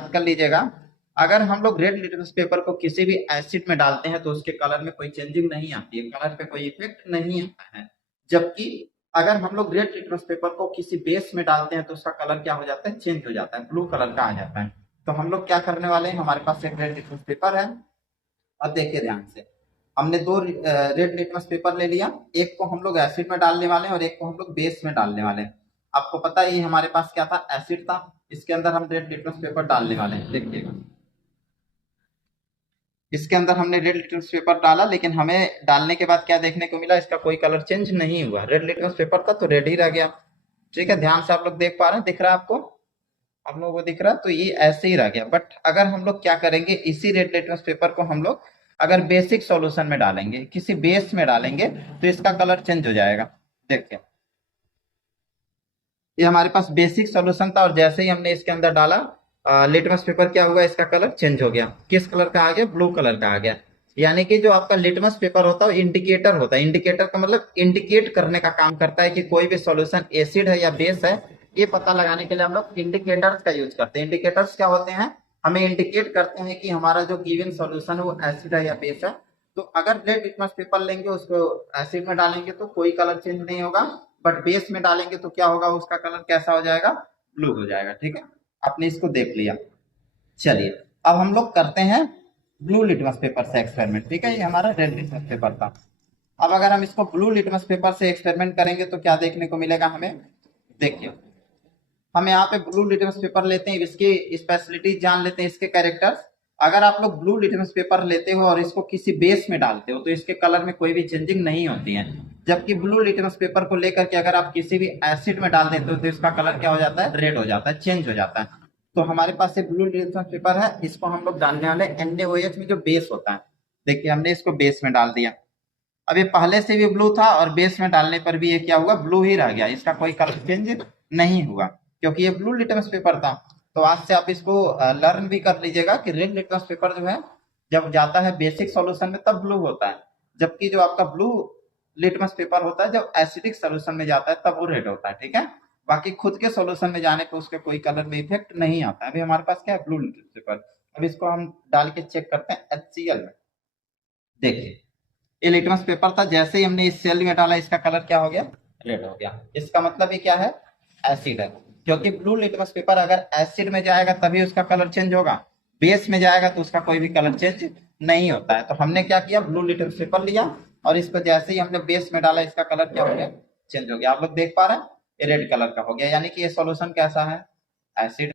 याद कर लीजिएगा, अगर हम लोग रेड लिटमस पेपर को किसी भी एसिड में डालते हैं तो उसके कलर में कोई चेंजिंग नहीं आती है, कलर पे कोई इफेक्ट नहीं आता है। जबकि अगर हम लोग रेड लिटमस पेपर को किसी बेस में डालते हैं तो उसका कलर क्या हो जाता है, चेंज हो जाता है, ब्लू कलर का आ जाता है। तो हम लोग क्या करने वाले हैं, हमारे पास एक रेड लिटमस पेपर है। अब देखिए ध्यान से, हमने दो रेड लिटमस पेपर ले लिया, एक को हम लोग एसिड में डालने वाले हैं और एक को हम लोग बेस में डालने वाले हैं। आपको पता है ये हमारे पास क्या था, एसिड था, इसके अंदर हम रेड लिटमस पेपर डालने वाले हैं। देखिएगा, इसके अंदर हमने रेड लिटमस पेपर डाला, लेकिन हमें डालने के बाद क्या देखने को मिला, इसका कोई कलर चेंज नहीं हुआ। रेड लिटमस पेपर था तो रेड ही रह गया। ठीक है, ध्यान से आप लोग देख पा रहे हैं, दिख रहा है आपको, आप लोगों को दिख रहा है, तो ये ऐसे ही रह गया। बट अगर हम लोग क्या करेंगे, इसी रेड लिटमस पेपर को हम लोग अगर बेसिक सॉल्यूशन में डालेंगे, किसी बेस में डालेंगे, तो इसका कलर चेंज हो जाएगा। देखिए, ये हमारे पास बेसिक सॉल्यूशन था और जैसे ही हमने इसके अंदर डाला लिटमस पेपर, क्या हुआ, इसका कलर चेंज हो गया। किस कलर का आ गया, ब्लू कलर का आ गया। यानी कि जो आपका लिटमस पेपर होता है वो इंडिकेटर होता है। इंडिकेटर का मतलब इंडिकेट करने का काम करता है कि कोई भी सॉल्यूशन एसिड है या बेस है। ये पता लगाने के लिए हम लोग इंडिकेटर्स का यूज करते हैं। इंडिकेटर्स क्या होते हैं, हमें इंडिकेट करते हैं कि हमारा जो गिवन सॉल्यूशन है वो एसिड है या बेस है। तो अगर रेड लिटमस पेपर लेंगे, उसको एसिड में डालेंगे तो कोई कलर चेंज नहीं होगा, बट बेस में डालेंगे तो क्या होगा, उसका कलर कैसा हो जाएगा, ब्लू हो जाएगा। ठीक है, आपने इसको देख लिया। चलिए, अब हम लोग करते हैं ब्लू लिटमस पेपर से एक्सपेरिमेंट। ठीक है, ये हमारा रेड लिटमस पेपर था। अब अगर हम इसको ब्लू लिटमस पेपर से एक्सपेरिमेंट करेंगे तो क्या देखने को मिलेगा हमें, देखिए, हम यहाँ पे ब्लू लिटमस पेपर लेते हैं, इसकी स्पेशलिटी जान लेते हैं, इसके कैरेक्टर्स। अगर आप लोग ब्लू लिटमस पेपर लेते हो और इसको किसी बेस में डालते हो तो इसके कलर में कोई भी चेंजिंग नहीं होती है। जबकि ब्लू लिटमस पेपर को लेकर के अगर आप किसी भी एसिड में डाल देते हो तो इसका कलर क्या हो जाता है, रेड हो जाता है, चेंज हो जाता है। तो हमारे पास एक ब्लू लिटमस पेपर है, इसको हम लोग डालने वाले NaOH में जो बेस होता है। देखिए, हमने इसको बेस में डाल दिया। अब ये पहले से भी ब्लू था और बेस में डालने पर भी ये क्या हुआ, ब्लू ही रह गया, इसका कोई कलर चेंज नहीं हुआ, क्योंकि ये ब्लू लिटमस पेपर था। तो आज से आप इसको लर्न भी कर लीजिएगा कि रेड लिटमस पेपर जो है जब जाता है बेसिक सॉल्यूशन में तब ब्लू होता है, जबकि जो आपका ब्लू लिटमस पेपर होता है जब एसिडिक सॉल्यूशन में जाता है तब वो रेड होता है। ठीक है, बाकी खुद के सॉल्यूशन में जाने पर उसके कोई कलर में इफेक्ट नहीं आता है। अभी हमारे पास क्या है, ब्लू लिटमस पेपर। अब इसको हम डाल के चेक करते हैं HCl में। देखिए, ये लिटमस पेपर था, जैसे ही हमने इस सेल में डाला इसका कलर क्या हो गया, रेड हो गया। इसका मतलब ये क्या है, एसिड है। क्योंकि ब्लू लिटमस पेपर अगर एसिड में जाएगा तभी उसका कलर चेंज होगा, बेस में जाएगा तो उसका कोई भी कलर चेंज नहीं होता है। तो हमने क्या किया, ब्लू लिटमस पेपर लिया और इसको जैसे ही हमने बेस में डाला इसका कलर क्या हो गया, चेंज हो गया। आप लोग देख पा रहे हैं, ये रेड कलर का हो गया। यानी कि ये सॉल्यूशन कैसा है, एसिड।